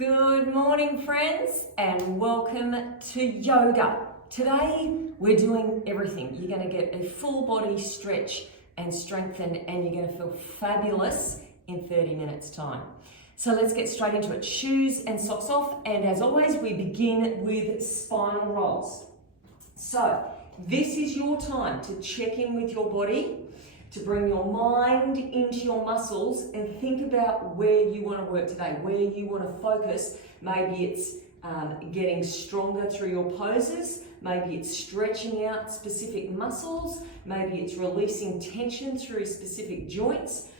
Good morning, friends, and welcome to yoga. Today, we're doing everything. You're going to get a full body stretch and strengthen, and you're going to feel fabulous in 30 minutes time. So let's get straight into it. Shoes and socks off, and as always, we begin with spinal rolls. So this is your time to check in with your body, to bring your mind into your muscles and think about where you want to work today, where you want to focus. Maybe it's getting stronger through your poses, maybe it's stretching out specific muscles, maybe it's releasing tension through specific joints,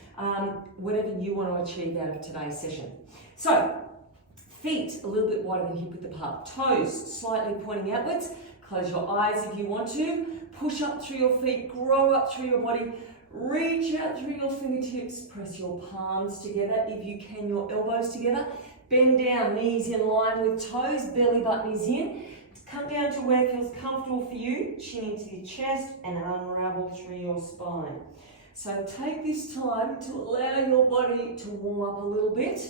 whatever you want to achieve out of today's session. So, feet a little bit wider than hip width apart, toes slightly pointing outwards, close your eyes if you want to, push up through your feet, grow up through your body, reach out through your fingertips, press your palms together, if you can, your elbows together, bend down, knees in line with toes, belly button is in, come down to where it feels comfortable for you, chin into your chest and unravel through your spine. So take this time to allow your body to warm up a little bit,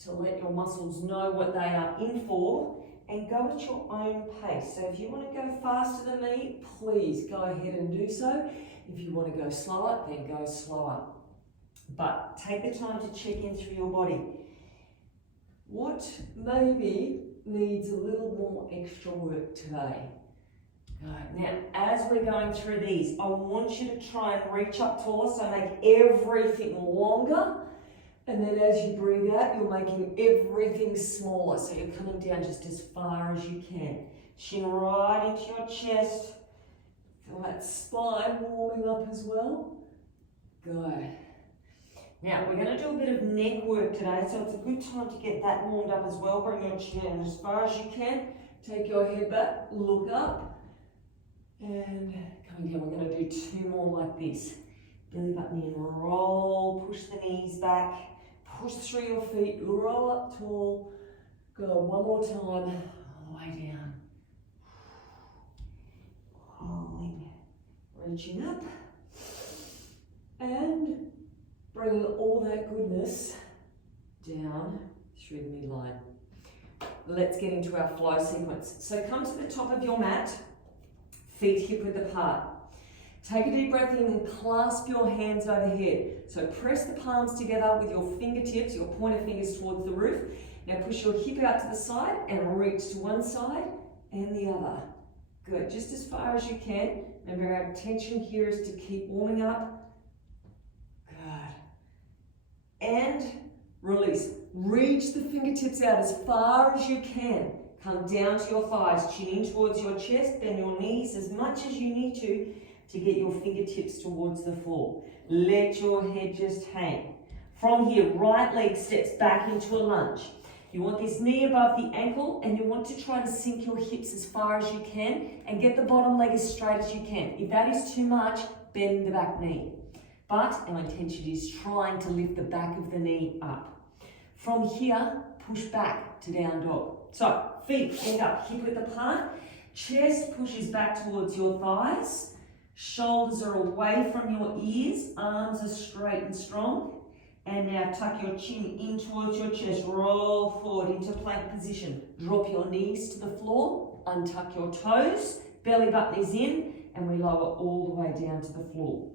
to let your muscles know what they are in for, and go at your own pace. So if you want to go faster than me, please go ahead and do so. If you want to go slower, then go slower. But take the time to check in through your body. What maybe needs a little more extra work today? Good. Now, as we're going through these, I want you to try and reach up taller, so make everything longer. And then as you breathe out, you're making everything smaller. So you're coming down just as far as you can. Chin right into your chest. Feel that spine warming up as well. Good. Now we're going to do a bit of neck work today, so it's a good time to get that warmed up as well. Bring your chin as far as you can. Take your head back, look up, and coming down. We're going to do two more like this. Belly button in, roll, push the knees back, push through your feet, roll up tall. Go one more time, all the way down. Rolling, reaching up, and bringing all that goodness down through the midline. Let's get into our flow sequence. So come to the top of your mat, feet hip width apart. Take a deep breath in and clasp your hands overhead. So press the palms together with your fingertips, your pointer fingers towards the roof. Now push your hip out to the side and reach to one side and the other. Good, just as far as you can. Remember, our intention here is to keep warming up. Good. And release. Reach the fingertips out as far as you can. Come down to your thighs, chin in towards your chest, bend your knees as much as you need to get your fingertips towards the floor. Let your head just hang. From here, right leg steps back into a lunge. You want this knee above the ankle, and you want to try to sink your hips as far as you can and get the bottom leg as straight as you can. If that is too much, bend the back knee. But our intention is trying to lift the back of the knee up. From here, push back to down dog. So feet end up hip width apart, chest pushes back towards your thighs, shoulders are away from your ears, arms are straight and strong. And now tuck your chin in towards your chest, roll forward into plank position. Drop your knees to the floor, untuck your toes, belly button is in, and we lower all the way down to the floor.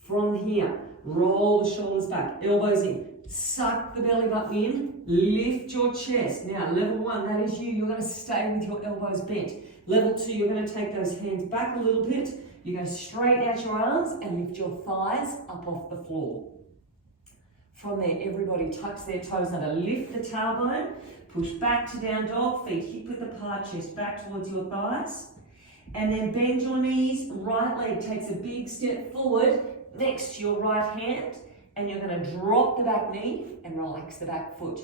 From here, roll the shoulders back, elbows in, suck the belly button in, lift your chest. Now, level one, that is you. You're going to stay with your elbows bent. Level two, you're going to take those hands back a little bit. You're going to straighten out your arms and lift your thighs up off the floor. From there, everybody tucks their toes under, lift the tailbone, push back to down dog, feet hip width apart, chest back towards your thighs. And then bend your knees, right leg takes a big step forward next to your right hand, and you're going to drop the back knee and relax the back foot.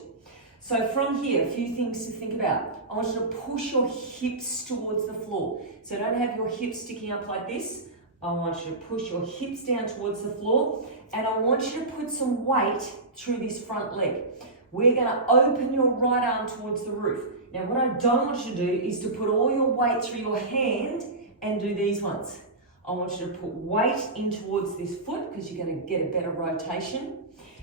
So from here, a few things to think about. I want you to push your hips towards the floor. So don't have your hips sticking up like this. I want you to push your hips down towards the floor, and I want you to put some weight through this front leg. We're going to open your right arm towards the roof. Now, what I don't want you to do is to put all your weight through your hand and do these ones. I want you to put weight in towards this foot because you're going to get a better rotation.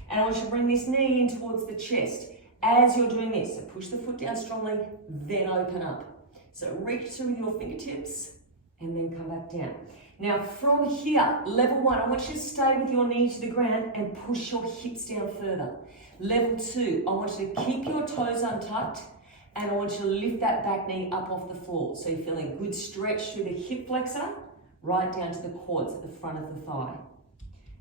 And I want you to bring this knee in towards the chest. As you're doing this, so push the foot down strongly, then open up. So reach through with your fingertips and then come back down. Now from here, level 1, I want you to stay with your knee to the ground and push your hips down further. Level 2, I want you to keep your toes untucked and I want you to lift that back knee up off the floor. So you're feeling a good stretch through the hip flexor, right down to the quads at the front of the thigh.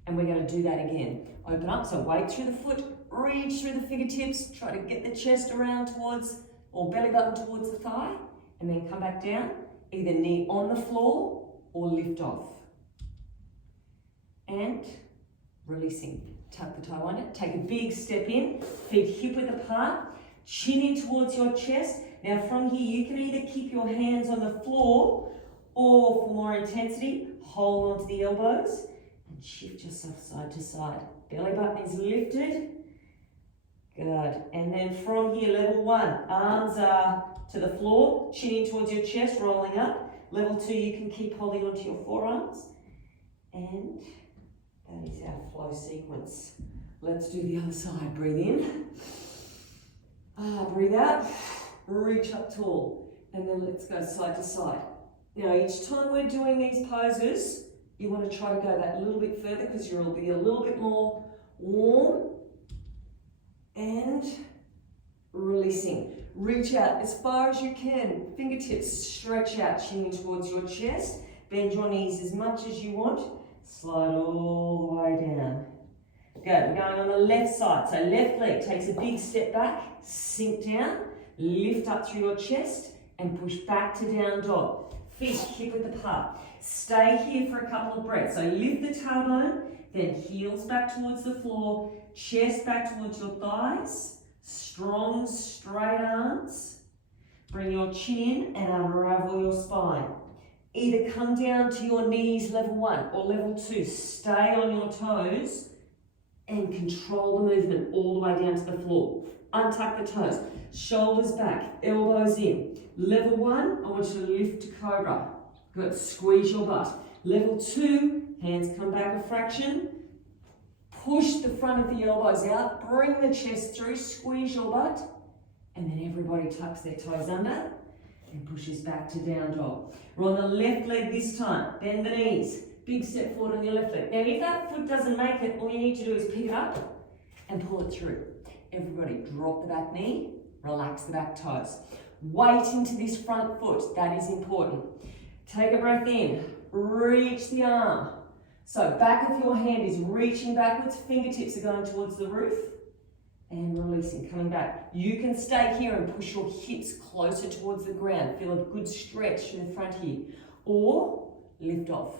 And we're going to do that again. Open up, so weight through the foot, reach through the fingertips, try to get the chest around towards, or belly button towards the thigh, and then come back down, either knee on the floor or lift off. And releasing, tuck the toe under, take a big step in, feet hip width apart, chin in towards your chest. Now from here, you can either keep your hands on the floor or for more intensity, hold onto the elbows and shift yourself side to side. Belly button is lifted. Good. And then from here, level 1, arms are to the floor, chin in towards your chest, rolling up. Level 2, you can keep holding onto your forearms. And that is our flow sequence. Let's do the other side. Breathe in. Breathe out. Reach up tall. And then let's go side to side. Now, each time we're doing these poses, you want to try to go that little bit further because you'll be a little bit more warm. And releasing. Reach out as far as you can. Fingertips stretch out, chin in towards your chest. Bend your knees as much as you want. Slide all the way down. Good. We're going on the left side. So left leg takes a big step back, sink down, lift up through your chest, and push back to down dog. Feet hip width apart. Stay here for a couple of breaths. So lift the tailbone, then heels back towards the floor, chest back towards your thighs, strong straight arms. Bring your chin in and unravel your spine. Either come down to your knees, level 1, or level 2. Stay on your toes and control the movement all the way down to the floor. Untuck the toes, shoulders back, elbows in. Level 1, I want you to lift to cobra. Good, squeeze your butt. Level 2, hands come back a fraction. Push the front of the elbows out, bring the chest through, squeeze your butt, and then everybody tucks their toes under and pushes back to down dog. We're on the left leg this time. Bend the knees. Big step forward on your left leg. Now, if that foot doesn't make it, all you need to do is pick it up and pull it through. Everybody drop the back knee, relax the back toes. Weight into this front foot, that is important. Take a breath in, reach the arm. So back of your hand is reaching backwards, fingertips are going towards the roof and releasing, coming back. You can stay here and push your hips closer towards the ground. Feel a good stretch through the front here. Or lift off.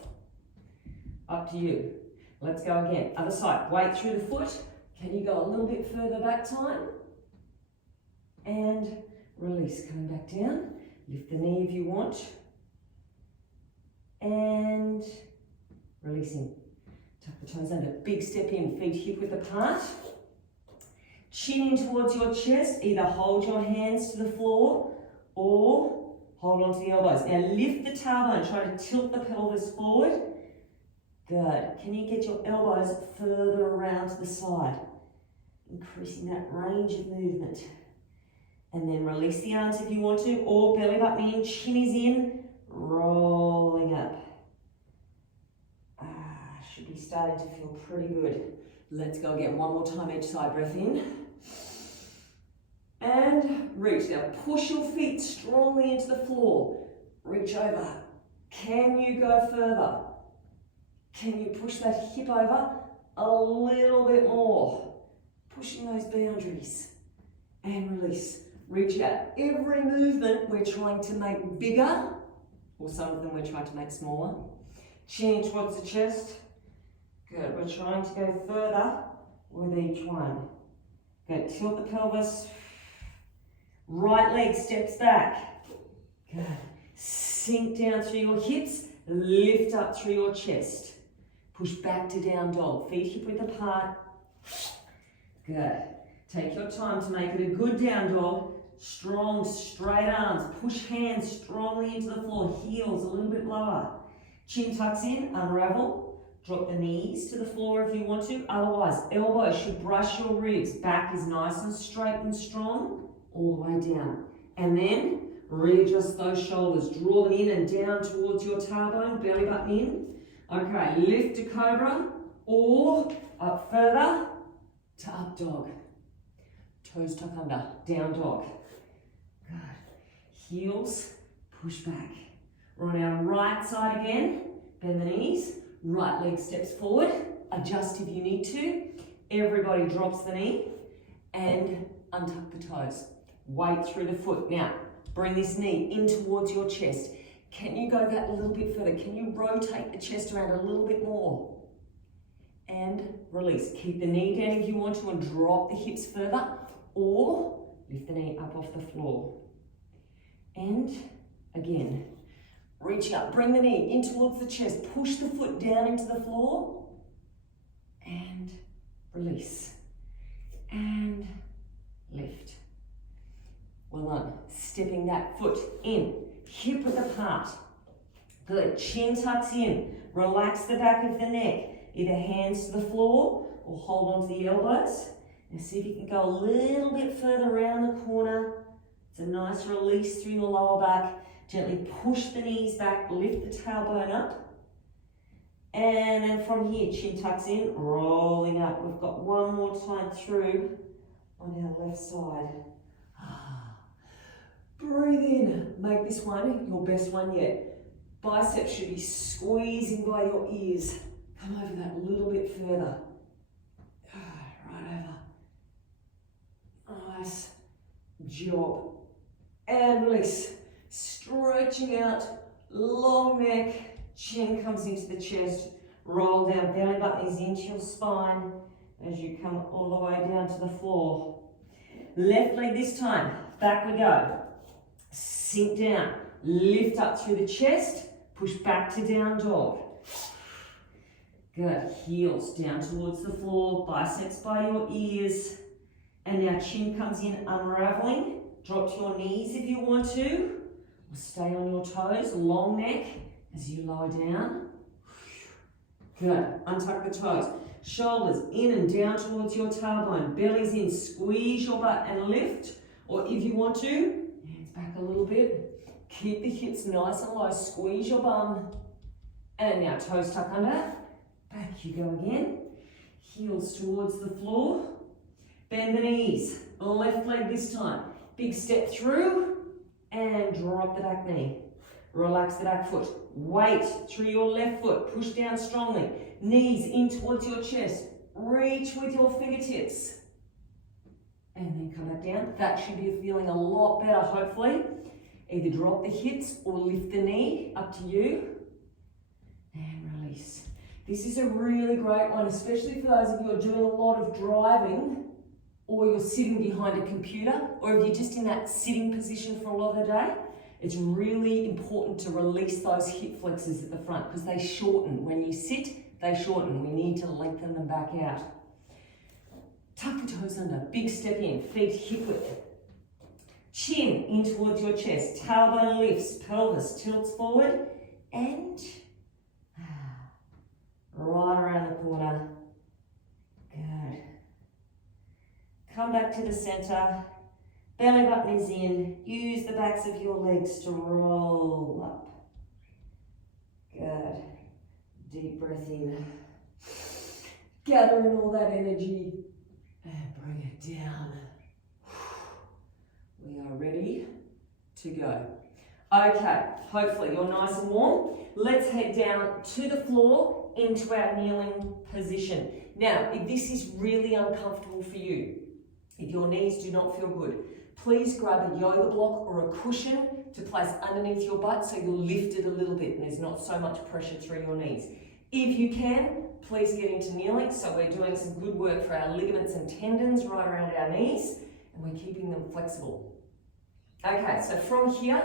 Up to you. Let's go again. Other side, weight through the foot. Can you go a little bit further that time? And release, coming back down. Lift the knee if you want. And releasing. Tuck the toes under. Big step in, feet hip width apart. Chin in towards your chest. Either hold your hands to the floor or hold onto the elbows. Now lift the tailbone. Try to tilt the pelvis forward. Good. Can you get your elbows further around to the side? Increasing that range of movement. And then release the arms if you want to, or belly button in, chin is in, rolling up. Should be starting to feel pretty good. Let's go again. One more time each side. Breath in. And reach. Now push your feet strongly into the floor. Reach over. Can you go further? Can you push that hip over a little bit more? Pushing those boundaries. And release. Reach out. Every movement we're trying to make bigger, or some of them we're trying to make smaller. Chin towards the chest. Good. We're trying to go further with each one. Good. Tilt the pelvis. Right leg steps back. Good. Sink down through your hips. Lift up through your chest. Push back to down dog. Feet hip width apart. Good. Take your time to make it a good down dog. Strong, straight arms. Push hands strongly into the floor. Heels a little bit lower. Chin tucks in, unravel. Drop the knees to the floor if you want to. Otherwise, elbows should brush your ribs. Back is nice and straight and strong, all the way down. And then readjust those shoulders. Draw them in and down towards your tailbone, belly button in. Okay, lift to cobra or up further to up dog. Toes tuck under, down dog. Good. Heels, push back. We're on our right side again. Bend the knees. Right leg steps forward. Adjust if you need to. Everybody drops the knee and untuck the toes. Weight through the foot. Now, bring this knee in towards your chest. Can you go that a little bit further? Can you rotate the chest around a little bit more? And release. Keep the knee down if you want to and drop the hips further, or lift the knee up off the floor. And again, reach up, bring the knee in towards the chest, push the foot down into the floor, and release. And lift. Well done. Stepping that foot in, hip width apart. Good. Chin tucks in. Relax the back of the neck. Either hands to the floor or hold on to the elbows. Now see if you can go a little bit further around the corner. It's a nice release through your lower back. Gently push the knees back, lift the tailbone up. And then from here, chin tucks in, rolling up. We've got one more time through on our left side. Breathe in. Make this one your best one yet. Biceps should be squeezing by your ears. Come over that a little bit further. Right over. Nice job. And release. Stretching out, long neck, chin comes into the chest, roll down, belly button is into your spine as you come all the way down to the floor. Left leg this time, back we go. Sink down, lift up through the chest, push back to down dog. Good, heels down towards the floor, biceps by your ears. And now chin comes in, unraveling. Drop to your knees if you want to. Stay on your toes, long neck as you lower down. Good, untuck the toes. Shoulders in and down towards your tailbone. Belly's in, squeeze your butt and lift. Or if you want to, hands back a little bit. Keep the hips nice and low, squeeze your bum. And now toes tuck under. Back you go again. Heels towards the floor. Bend the knees, left leg this time. Big step through. And drop the back knee. Relax the back foot. Weight through your left foot. Push down strongly. Knees in towards your chest. Reach with your fingertips. And then come back down. That should be feeling a lot better, hopefully. Either drop the hips or lift the knee. Up to you. And release. This is a really great one, especially for those of you who are doing a lot of driving, or you're sitting behind a computer, or if you're just in that sitting position for a lot of the day. It's really important to release those hip flexors at the front because they shorten. When you sit, they shorten. We need to lengthen them back out. Tuck the toes under, big step in, feet hip width. Chin in towards your chest, tailbone lifts, pelvis tilts forward, and right around the corner. Good. Come back to the center. Belly button is in. Use the backs of your legs to roll up. Good. Deep breath in. Gather in all that energy and bring it down. We are ready to go. Okay, hopefully you're nice and warm. Let's head down to the floor into our kneeling position. Now, if this is really uncomfortable for you, if your knees do not feel good, please grab a yoga block or a cushion to place underneath your butt so you'll lift it a little bit and there's not so much pressure through your knees. If you can, please get into kneeling. So we're doing some good work for our ligaments and tendons right around our knees and we're keeping them flexible. Okay, so from here,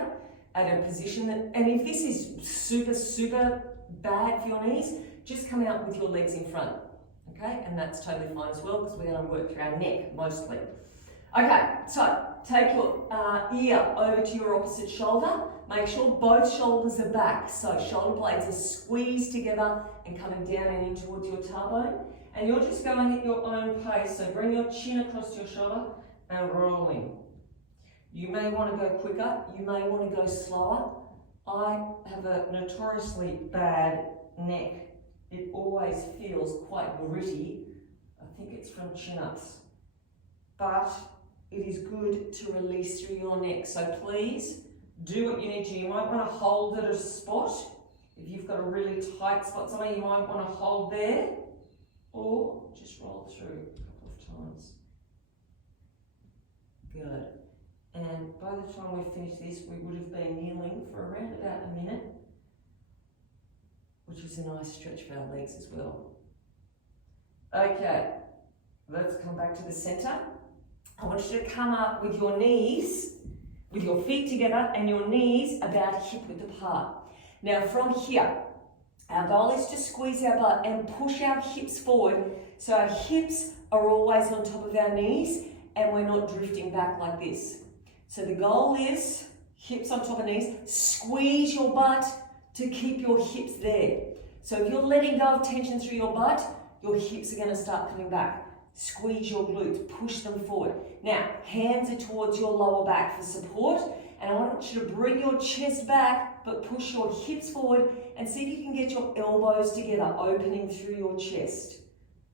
at a position that, and if this is super bad for your knees, just come out with your legs in front. Okay, and that's totally fine as well because we're going to work through our neck mostly. Okay, so take your ear over to your opposite shoulder. Make sure both shoulders are back. So shoulder blades are squeezed together and coming down and in towards your tailbone. And you're just going at your own pace. So bring your chin across your shoulder and rolling. You may want to go quicker. You may want to go slower. I have a notoriously bad neck. It always feels quite gritty. I think it's from chin-ups. But it is good to release through your neck. So please do what you need to. You might want to hold at a spot. If you've got a really tight spot somewhere, you might want to hold there or just roll through a couple of times. Good. And by the time we've finished this, we would have been kneeling for around about a minute, which is a nice stretch for our legs as well. Okay, let's come back to the center. I want you to come up with your knees, with your feet together and your knees about hip width apart. Now from here, our goal is to squeeze our butt and push our hips forward so our hips are always on top of our knees and we're not drifting back like this. So the goal is hips on top of knees, squeeze your butt to keep your hips there. So if you're letting go of tension through your butt, your hips are going to start coming back. Squeeze your glutes, push them forward. Now, hands are towards your lower back for support, and I want you to bring your chest back, but push your hips forward and see if you can get your elbows together, opening through your chest.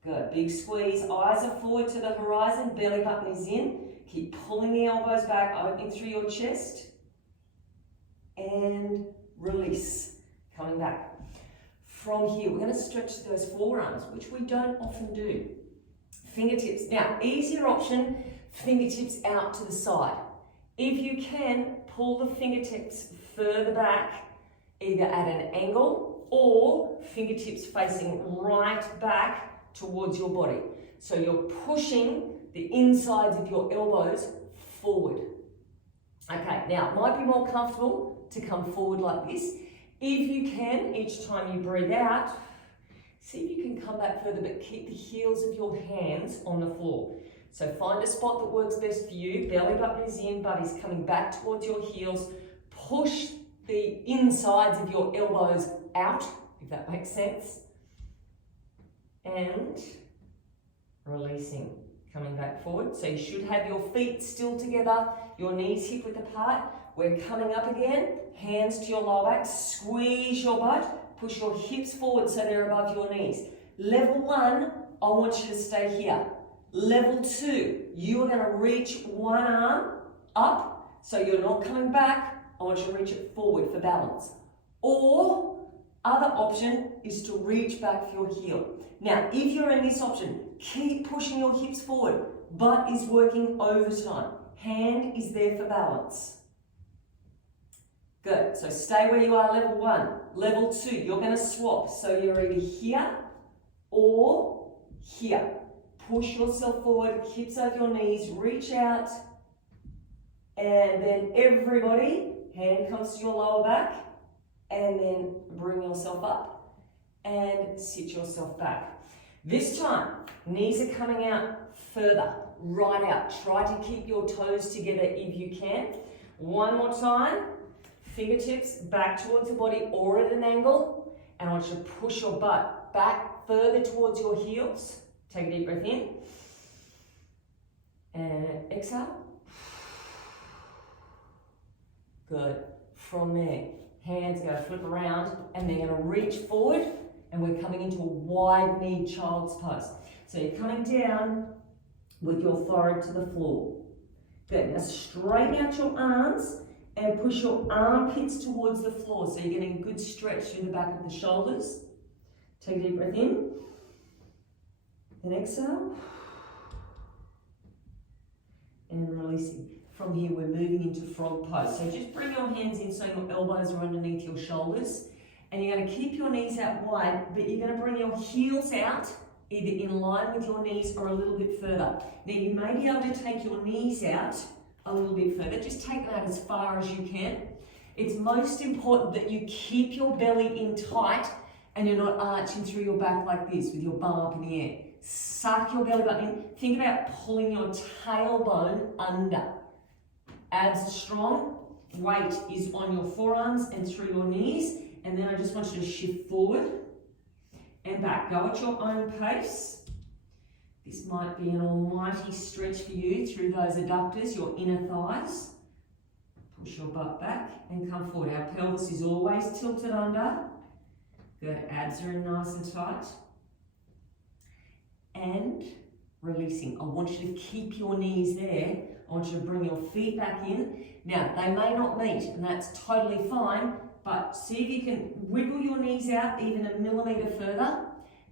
Good, big squeeze, eyes are forward to the horizon, belly button is in. Keep pulling the elbows back, opening through your chest, and release, coming back. From here, we're going to stretch those forearms, which we don't often do. Fingertips. Now, easier option, fingertips out to the side. If you can, pull the fingertips further back, either at an angle or fingertips facing right back towards your body. So you're pushing the insides of your elbows forward. Okay, now it might be more comfortable to come forward like this. If you can, each time you breathe out, see if you can come back further, but keep the heels of your hands on the floor. So find a spot that works best for you. Belly button is in, butt is coming back towards your heels. Push the insides of your elbows out, if that makes sense. And releasing, coming back forward. So you should have your feet still together, your knees hip width apart. We're coming up again, hands to your lower back, squeeze your butt, push your hips forward so they're above your knees. Level 1, I want you to stay here. Level 2, you are going to reach one arm up, so you're not coming back. I want you to reach it forward for balance. Or, other option is to reach back for your heel. Now, if you're in this option, keep pushing your hips forward. Butt is working overtime. Hand is there for balance. Good, so stay where you are, level 1. Level 2, you're going to swap. So you're either here or here. Push yourself forward, hips over your knees, reach out. And then everybody, hand comes to your lower back. And then bring yourself up and sit yourself back. This time, knees are coming out further, right out. Try to keep your toes together if you can. One more time. Fingertips back towards the body or at an angle. And I want you to push your butt back further towards your heels. Take a deep breath in. And exhale. Good. From there, hands are going to flip around and they're going to reach forward. And we're coming into a wide-kneed child's pose. So you're coming down with your forehead to the floor. Good. Now straighten out your arms and push your armpits towards the floor. So you're getting a good stretch through the back of the shoulders. Take a deep breath in. And exhale. And releasing. From here, we're moving into frog pose. So just bring your hands in so your elbows are underneath your shoulders. And you're going to keep your knees out wide, but you're going to bring your heels out, either in line with your knees or a little bit further. Now, you may be able to take your knees out a little bit further. Just take them out as far as you can. It's most important that you keep your belly in tight and you're not arching through your back like this with your bum up in the air. Suck your belly button in. Think about pulling your tailbone under. Abs are strong. Weight is on your forearms and through your knees. And then I just want you to shift forward and back. Go at your own pace. This might be an almighty stretch for you through those adductors, your inner thighs. Push your butt back and come forward. Our pelvis is always tilted under. Good. Abs are in nice and tight. And releasing. I want you to keep your knees there. I want you to bring your feet back in. Now, they may not meet, and that's totally fine, but see if you can wiggle your knees out even a millimetre further,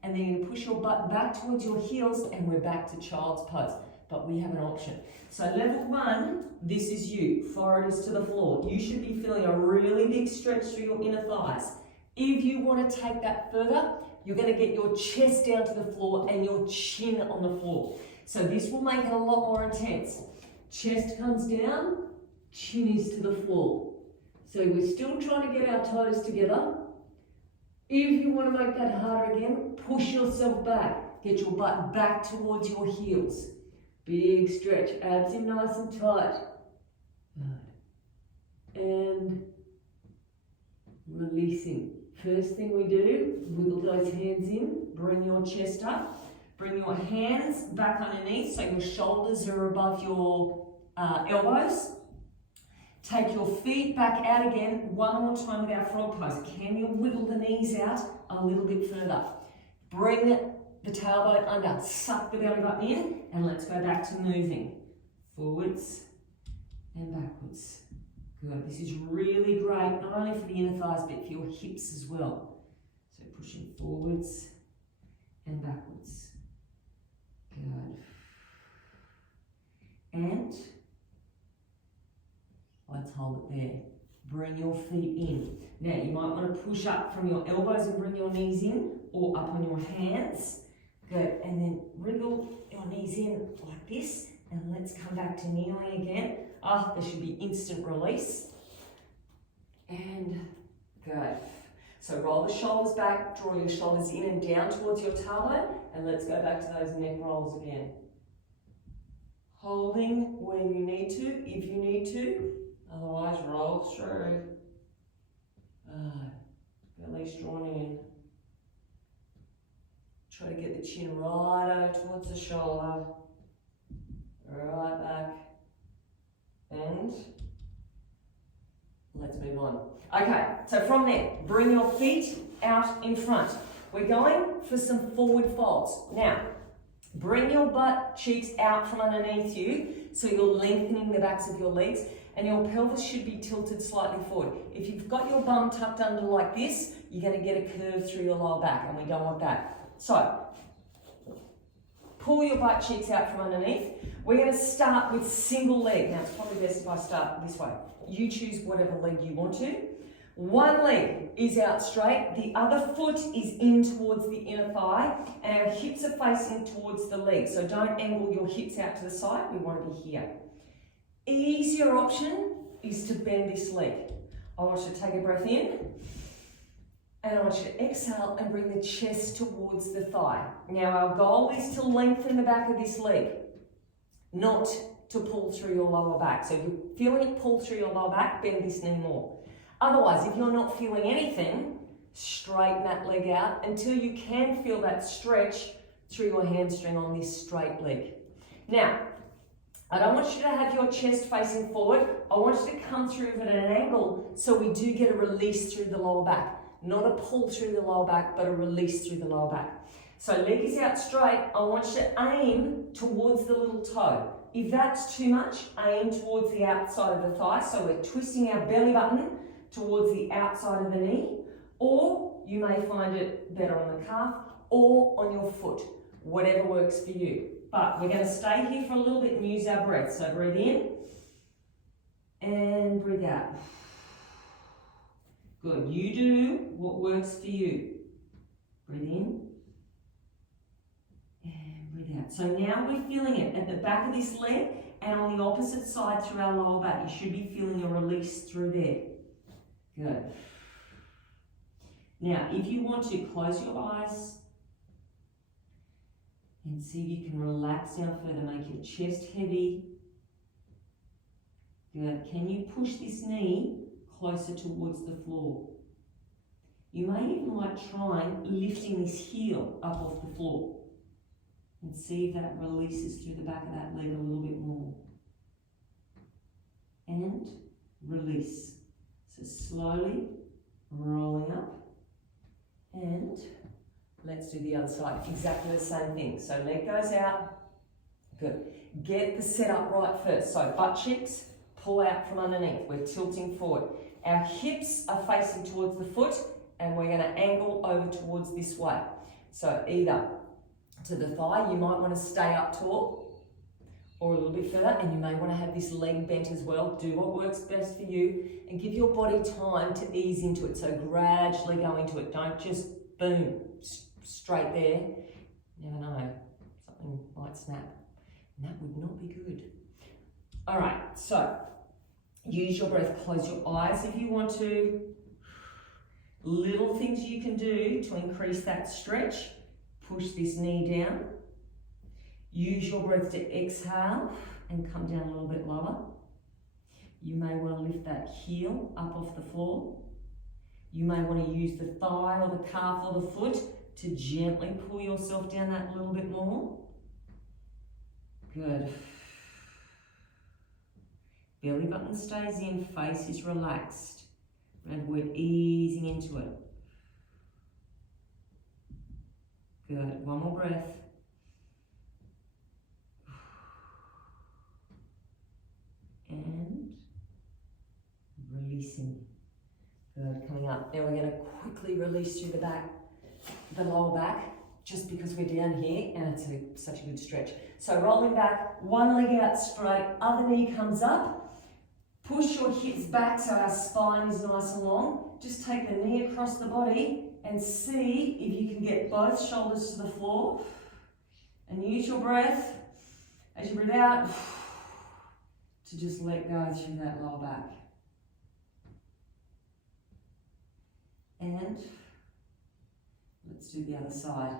and then you push your butt back towards your heels, and we're back to child's pose. But we have an option. So level 1, this is you. Forehead is to the floor. You should be feeling a really big stretch through your inner thighs. If you want to take that further, you're going to get your chest down to the floor and your chin on the floor. So this will make it a lot more intense. Chest comes down, chin is to the floor. So we're still trying to get our toes together. If you want to make that harder again, push yourself back. Get your butt back towards your heels. Big stretch, abs in nice and tight. And releasing. First thing we do, wiggle those hands in, bring your chest up, bring your hands back underneath so your shoulders are above your elbows. Take your feet back out again, one more time with our frog pose. Can you wiggle the knees out a little bit further? Bring the tailbone under, suck the belly button in, and let's go back to moving. Forwards and backwards. Good. This is really great, not only for the inner thighs, but for your hips as well. So pushing forwards and backwards. Good. And let's hold it there. Bring your feet in. Now, you might want to push up from your elbows and bring your knees in, or up on your hands. Good. And then wriggle your knees in like this. And let's come back to kneeling again. Oh, there should be instant release. And good. So roll the shoulders back, draw your shoulders in and down towards your tailbone, and let's go back to those neck rolls again. Holding where you need to, if you need to, otherwise roll through. Belly's drawn in. Try to get the chin right over towards the shoulder. Right back. And let's move on. Okay, so from there, bring your feet out in front. We're going for some forward folds. Now, bring your butt cheeks out from underneath you so you're lengthening the backs of your legs, and your pelvis should be tilted slightly forward. If you've got your bum tucked under like this, you're going to get a curve through your lower back, and we don't want that. So, pull your butt cheeks out from underneath. We're going to start with single leg. Now, it's probably best if I start this way. You choose whatever leg you want to. One leg is out straight, the other foot is in towards the inner thigh, and our hips are facing towards the leg. So don't angle your hips out to the side, we want to be here. Easier option is to bend this leg. I want you to take a breath in, and I want you to exhale and bring the chest towards the thigh. Now our goal is to lengthen the back of this leg, not to pull through your lower back. So if you're feeling it pull through your lower back, bend this knee more. Otherwise, if you're not feeling anything, straighten that leg out until you can feel that stretch through your hamstring on this straight leg. Now, I don't want you to have your chest facing forward. I want you to come through it at an angle so we do get a release through the lower back. Not a pull through the lower back, but a release through the lower back. So leg is out straight. I want you to aim towards the little toe. If that's too much, aim towards the outside of the thigh. So we're twisting our belly button towards the outside of the knee, or you may find it better on the calf or on your foot, whatever works for you. But we're going to stay here for a little bit and use our breath. So breathe in and breathe out. Good. You do what works for you. Breathe in and breathe out. So now we're feeling it at the back of this leg and on the opposite side through our lower back. You should be feeling a release through there. Good. Now, if you want to, close your eyes And see if you can relax down further, make your chest heavy. Good. Can you push this knee closer towards the floor? You may even like trying lifting this heel up off the floor and see if that releases through the back of that leg a little bit more. And release. So slowly rolling up, and let's do the other side. Exactly the same thing. So leg goes out. Good. Get the setup right first. So butt cheeks, pull out from underneath. We're tilting forward. Our hips are facing towards the foot, and we're going to angle over towards this way. So either to the thigh, you might want to stay up tall, or a little bit further, and you may want to have this leg bent as well. Do what works best for you, and give your body time to ease into it. So gradually go into it. Don't just boom, straight there. You never know, something might snap, and that would not be good. All right, so use your breath. Close your eyes if you want to. Little things you can do to increase that stretch. Push this knee down. Use your breath to exhale and come down a little bit lower. You may want to lift that heel up off the floor. You may want to use the thigh or the calf or the foot to gently pull yourself down that little bit more. Good. Belly button stays in, face is relaxed. And we're easing into it. Good. One more breath. And releasing. Good, coming up. Now we're going to quickly release through the back, the lower back, just because we're down here and it's such a good stretch. So rolling back, one leg out straight, other knee comes up. Push your hips back so our spine is nice and long. Just take the knee across the body and see if you can get both shoulders to the floor. And use your breath as you breathe out to just let go through that lower back. And let's do the other side.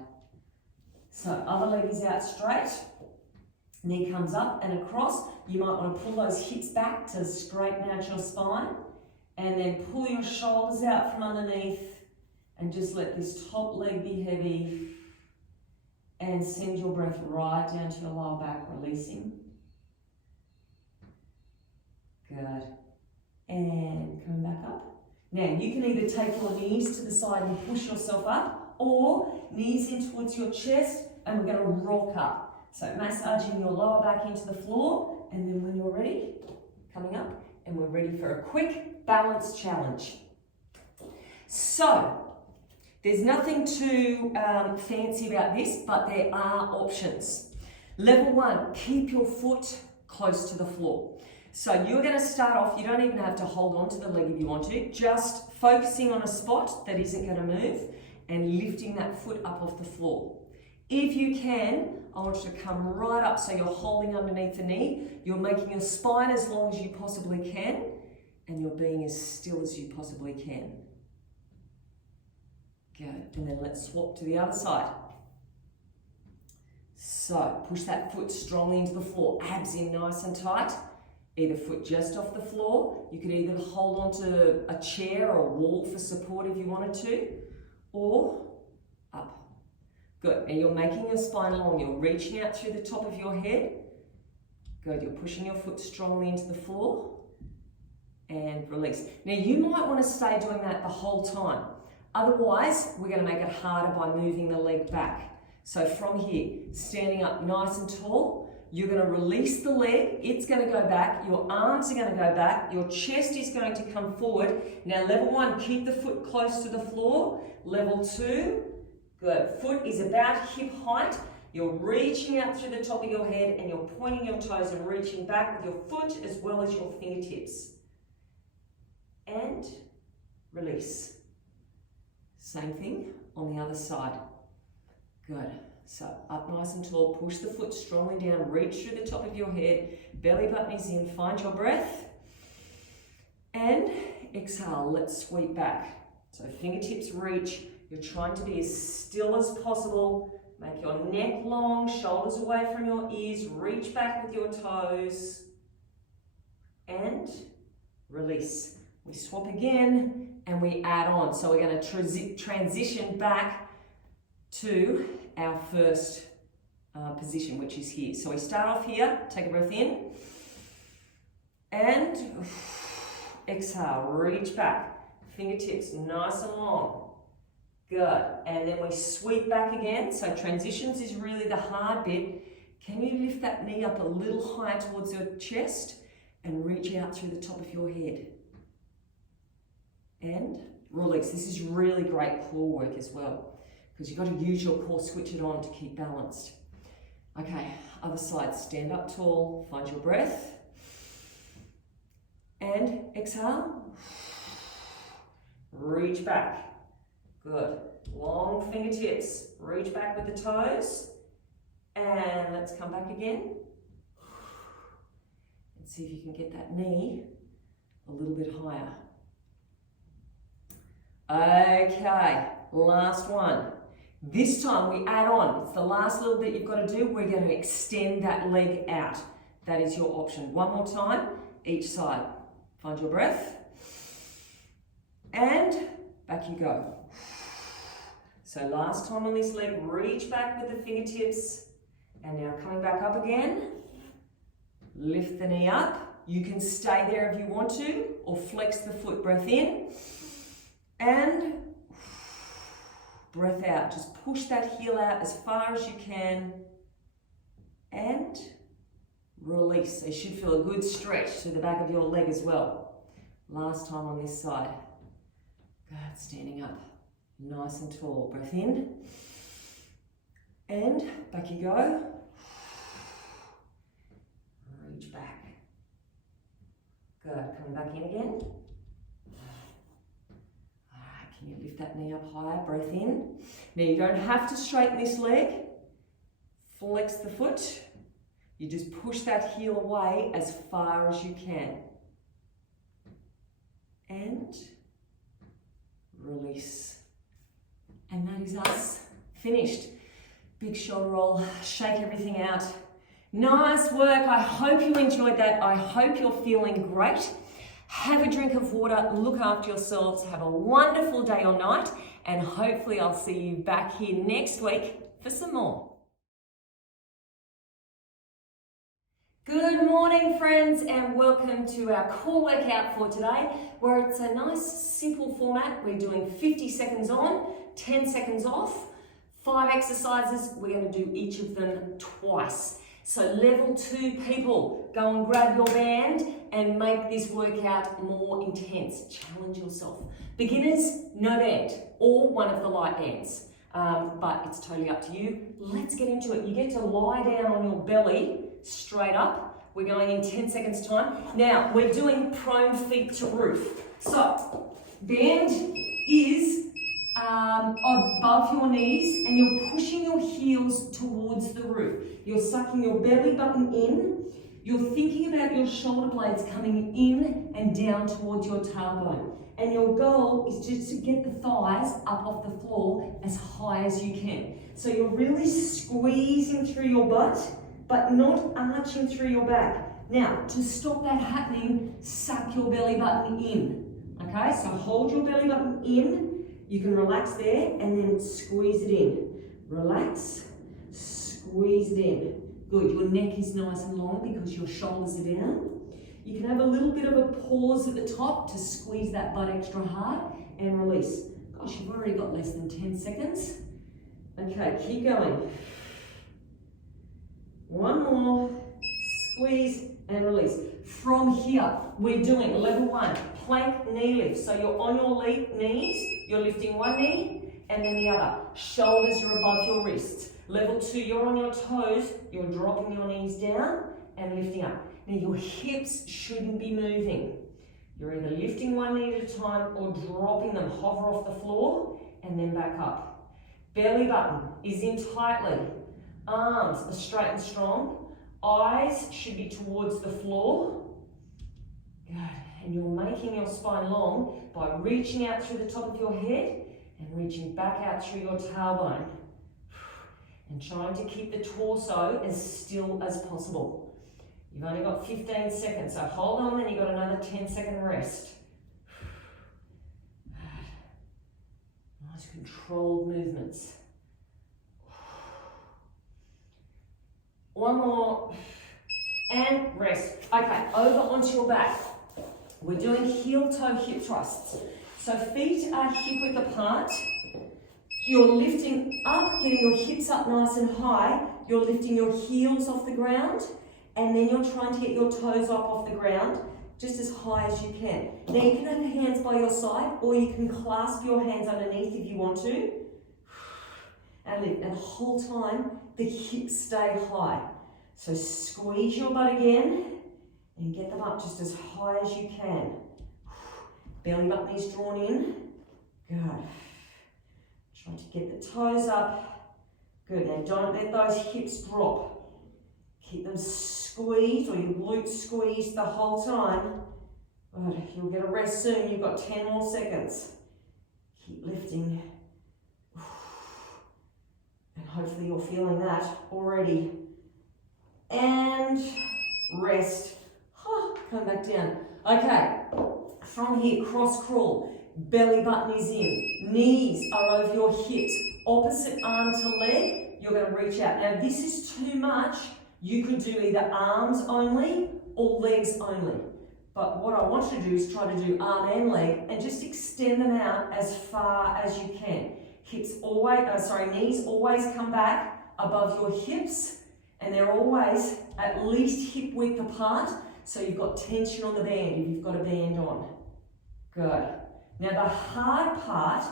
So other leg is out straight, knee comes up and across. You might want to pull those hips back to straighten out your spine, and then pull your shoulders out from underneath and just let this top leg be heavy, and send your breath right down to your lower back, releasing. Good. And coming back up. Now you can either take your knees to the side and push yourself up, or knees in towards your chest, and we're going to rock up. So massaging your lower back into the floor, and then when you're ready, coming up, and we're ready for a quick balance challenge. So, there's nothing too fancy about this, but there are options. Level 1, keep your foot close to the floor. So you're going to start off, you don't even have to hold on to the leg if you want to, just focusing on a spot that isn't going to move and lifting that foot up off the floor. If you can, I want you to come right up so you're holding underneath the knee, you're making your spine as long as you possibly can, and you're being as still as you possibly can. Good, and then let's swap to the other side. So, push that foot strongly into the floor, abs in nice and tight. Either foot just off the floor, you could either hold onto a chair or a wall for support if you wanted to, or up. Good, and you're making your spine long, you're reaching out through the top of your head. Good, you're pushing your foot strongly into the floor, and release. Now you might want to stay doing that the whole time. Otherwise, we're going to make it harder by moving the leg back. So from here, standing up nice and tall, you're going to release the leg, it's going to go back, your arms are going to go back, your chest is going to come forward. Now level 1, keep the foot close to the floor. Level 2, good, foot is about hip height. You're reaching out through the top of your head and you're pointing your toes and reaching back with your foot as well as your fingertips. And release. Same thing on the other side. Good. So up nice and tall, push the foot strongly down, reach through the top of your head, belly button is in, find your breath, and exhale, let's sweep back. So fingertips reach, you're trying to be as still as possible Make your neck long, shoulders away from your ears, reach back with your toes, and release. We swap again, and we add on. So we're going to transition back to our first position, which is here. So we start off here, take a breath in, and exhale, reach back, fingertips nice and long. Good, and then we sweep back again. So transitions is really the hard bit. Can you lift that knee up a little higher towards your chest and reach out through the top of your head? And release. This is really great core work as well, because you've got to use your core, switch it on to keep balanced. Okay, other side, stand up tall, find your breath. And exhale. Reach back. Good. Long fingertips. Reach back with the toes. And let's come back again. And see if you can get that knee a little bit higher. Okay, last one. This time we add on. It's the last little bit you've got to do. We're going to extend that leg out. That is your option. One more time, each side. Find your breath. And back you go. So last time on this leg, reach back with the fingertips. And now coming back up again. Lift the knee up. You can stay there if you want to, or flex the foot. Breath in. And breath out. Just push that heel out as far as you can. And release. So you should feel a good stretch to the back of your leg as well. Last time on this side. Good, standing up. Nice and tall. Breath in. And back you go. Reach back. Good. Coming back in again. Can you lift that knee up higher? Breath in. Now you don't have to straighten this leg. Flex the foot. You just push that heel away as far as you can. And release. And that is us finished. Big shoulder roll, shake everything out. Nice work. I hope you enjoyed that. I hope you're feeling great. Have a drink of water, look after yourselves, have a wonderful day or night, and hopefully I'll see you back here next week for some more. Good morning, friends, and welcome to our core workout for today, where it's a nice simple format. We're doing 50 seconds on, 10 seconds off, 5 exercises. We're going to do each of them twice. So level 2 people, go and grab your band and make this workout more intense. Challenge yourself. Beginners, no band, or one of the light bands. But it's totally up to you. Let's get into it. You get to lie down on your belly, straight up. We're going in 10 seconds time. Now, we're doing prone feet to roof. So, band is above your knees and you're pushing your heels towards the roof. You're sucking your belly button in. You're thinking about your shoulder blades coming in and down towards your tailbone. And your goal is just to get the thighs up off the floor as high as you can. So you're really squeezing through your butt, but not arching through your back. Now, to stop that happening, suck your belly button in. Okay, so hold your belly button in. You can relax there and then squeeze it in. Relax, squeeze it in. Good, your neck is nice and long because your shoulders are down. You can have a little bit of a pause at the top to squeeze that butt extra hard and release. Gosh, you've already got less than 10 seconds. Okay, keep going. One more, squeeze and release. From here, we're doing level 1, plank knee lift. So you're on your knees, you're lifting one knee and then the other. Shoulders are above your wrists. Level 2, you're on your toes, you're dropping your knees down and lifting up. Now your hips shouldn't be moving. You're either lifting one knee at a time or dropping them, hover off the floor and then back up. Belly button is in tightly. Arms are straight and strong. Eyes should be towards the floor. Good. And you're making your spine long by reaching out through the top of your head and reaching back out through your tailbone. And trying to keep the torso as still as possible. You've only got 15 seconds, so hold on, then you've got another 10-second rest. Nice controlled movements. One more, and rest. Okay, over onto your back. We're doing heel-toe hip thrusts. So feet are hip-width apart. You're lifting up, getting your hips up nice and high. You're lifting your heels off the ground, and then you're trying to get your toes up off the ground, just as high as you can. Now you can have your hands by your side, or you can clasp your hands underneath if you want to. And lift, and the whole time, the hips stay high. So squeeze your butt again, and get them up just as high as you can. Belly button is drawn in. Good. Try to get the toes up. Good. Now don't let those hips drop. Keep them squeezed, or your glutes squeezed the whole time. Good. You'll get a rest soon. You've got 10 more seconds. Keep lifting. And hopefully you're feeling that already. And rest. Come back down. Okay. From here, cross crawl. Belly button is in. Knees are over your hips. Opposite arm to leg, you're going to reach out. Now, if this is too much, you could do either arms only or legs only. But what I want you to do is try to do arm and leg and just extend them out as far as you can. Knees always come back above your hips, and they're always at least hip width apart, so you've got tension on the band if you've got a band on. Good. Now the hard part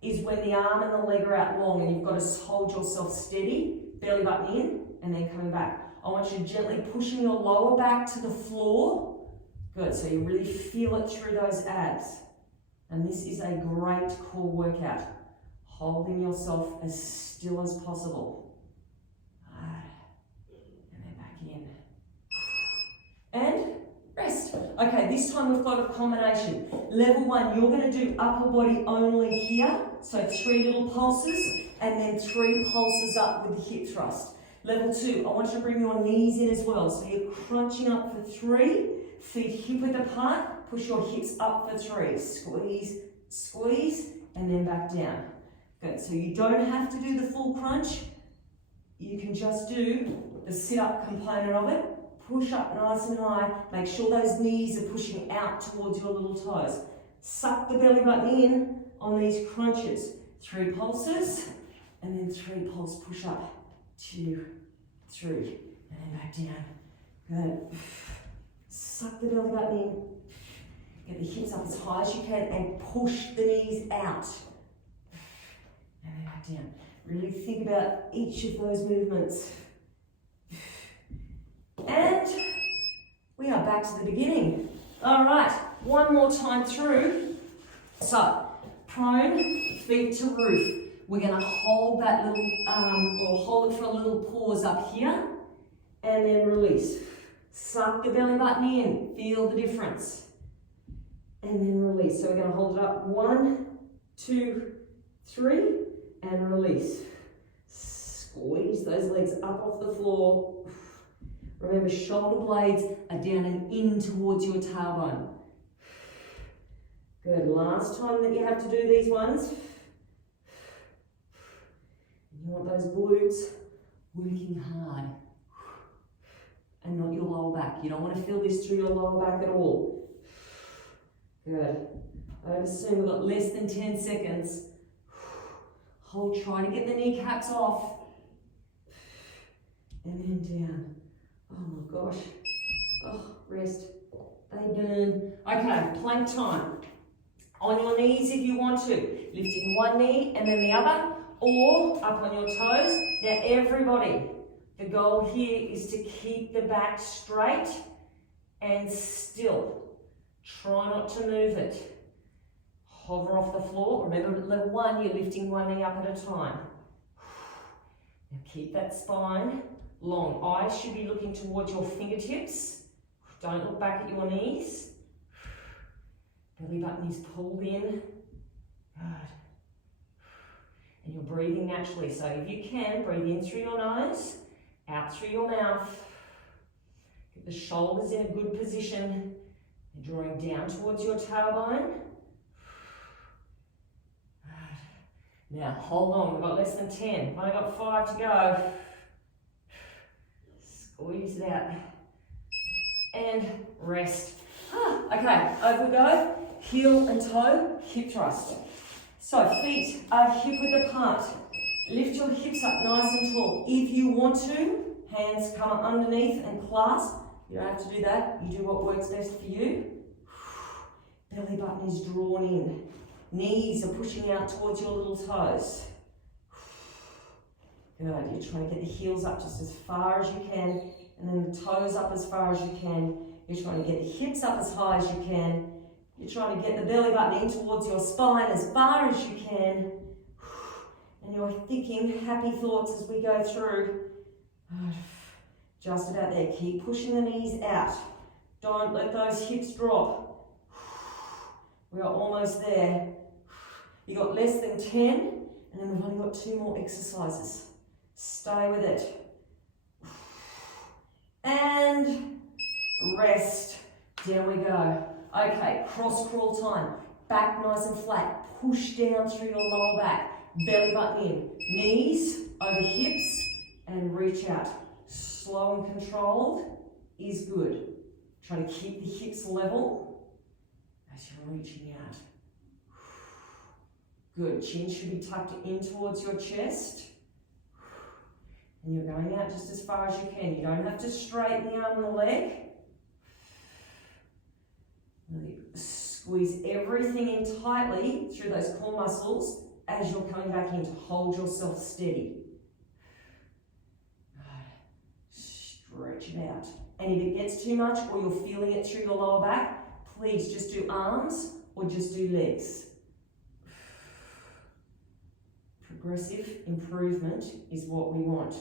is when the arm and the leg are out long and you've got to hold yourself steady, belly button in, and then coming back. I want you gently pushing your lower back to the floor. Good, so you really feel it through those abs. And this is a great core workout. Holding yourself as still as possible. And then back in. And rest. Okay, this time we've got a combination. Level 1, you're going to do upper body only here. So 3 little pulses, and then 3 pulses up with the hip thrust. Level 2, I want you to bring your knees in as well. So you're crunching up for 3, feet hip width apart, push your hips up for 3. Squeeze, squeeze, and then back down. Good, so you don't have to do the full crunch. You can just do the sit-up component of it. Push up nice and high. Make sure those knees are pushing out towards your little toes. Suck the belly button in on these crunches. 3 pulses, and then 3 pulse push up. 2, 3, and then back down. Good. Suck the belly button in. Get the hips up as high as you can and push the knees out. And then back down. Really think about each of those movements. And we are back to the beginning. All right, one more time through. So, prone, feet to roof. We're going to hold that little, or hold it for a little pause up here, and then release. Suck the belly button in, feel the difference. And then release. So we're going to hold it up, 1, 2, 3, and release. Squeeze those legs up off the floor. Remember, shoulder blades are down and in towards your tailbone. Good, last time that you have to do these ones. You want those glutes working hard and not your lower back. You don't want to feel this through your lower back at all. Good. Over soon, we've got less than 10 seconds. Hold, try to get the kneecaps off. And then down. Oh my gosh. Oh, rest. They burn. Okay, plank time. On your knees if you want to. Lifting one knee and then the other, or up on your toes. Now everybody, the goal here is to keep the back straight and still. Try not to move it. Hover off the floor. Remember, at level 1, you're lifting one knee up at a time. Now keep that spine long. Eyes should be looking towards your fingertips. Don't look back at your knees. Belly button is pulled in. Good. And you're breathing naturally. So if you can, breathe in through your nose, out through your mouth. Get the shoulders in a good position. And drawing down towards your tailbone. Now hold on, we've got less than 10. I've only got 5 to go. Squeeze it out. And rest. Okay, over we go. Heel and toe, hip thrust. So feet are hip width apart. Lift your hips up nice and tall. If you want to, hands come underneath and clasp. You don't have to do that. You do what works best for you. Belly button is drawn in. Knees are pushing out towards your little toes. Good. You're trying to get the heels up just as far as you can, and then the toes up as far as you can. You're trying to get the hips up as high as you can. You're trying to get the belly button in towards your spine as far as you can. And you're thinking happy thoughts as we go through. Just about there. Keep pushing the knees out. Don't let those hips drop. We are almost there. You got less than 10, and then we've only got 2 more exercises. Stay with it. And rest. Down we go. Okay, cross crawl time. Back nice and flat. Push down through your lower back. Belly button in. Knees over hips and reach out. Slow and controlled is good. Try to keep the hips level as you're reaching out. Good. Chin should be tucked in towards your chest. And you're going out just as far as you can. You don't have to straighten the arm and the leg. Squeeze everything in tightly through those core muscles as you're coming back in to hold yourself steady. Stretch it out. And if it gets too much or you're feeling it through your lower back, please just do arms or just do legs. Progressive improvement is what we want.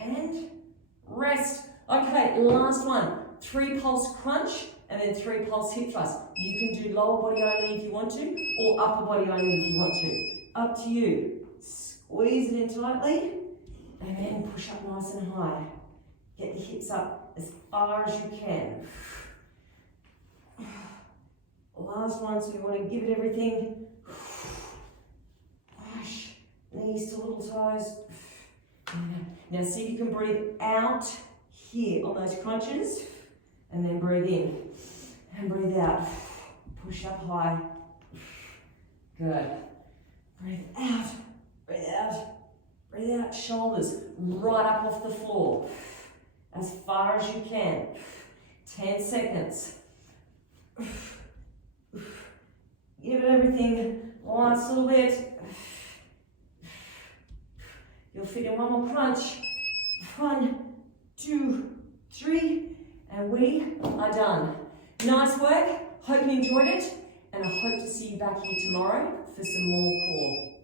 And rest. Okay, last one. 3 pulse crunch and then 3 pulse hip thrust. You can do lower body only if you want to, or upper body only if you want to. Up to you. Squeeze it in tightly and then push up nice and high. Get the hips up as far as you can. Last one, so you want to give it everything. Push. Knees to little toes. Now see if you can breathe out here on those crunches, and then breathe in and breathe out. Push up high. Good. Breathe out, breathe out, breathe out. Shoulders right up off the floor as far as you can. 10 seconds. Give it everything. Last little bit. You'll fit in one more crunch. 1, 2, 3, and we are done. Nice work. Hope you enjoyed it, and I hope to see you back here tomorrow for some more core.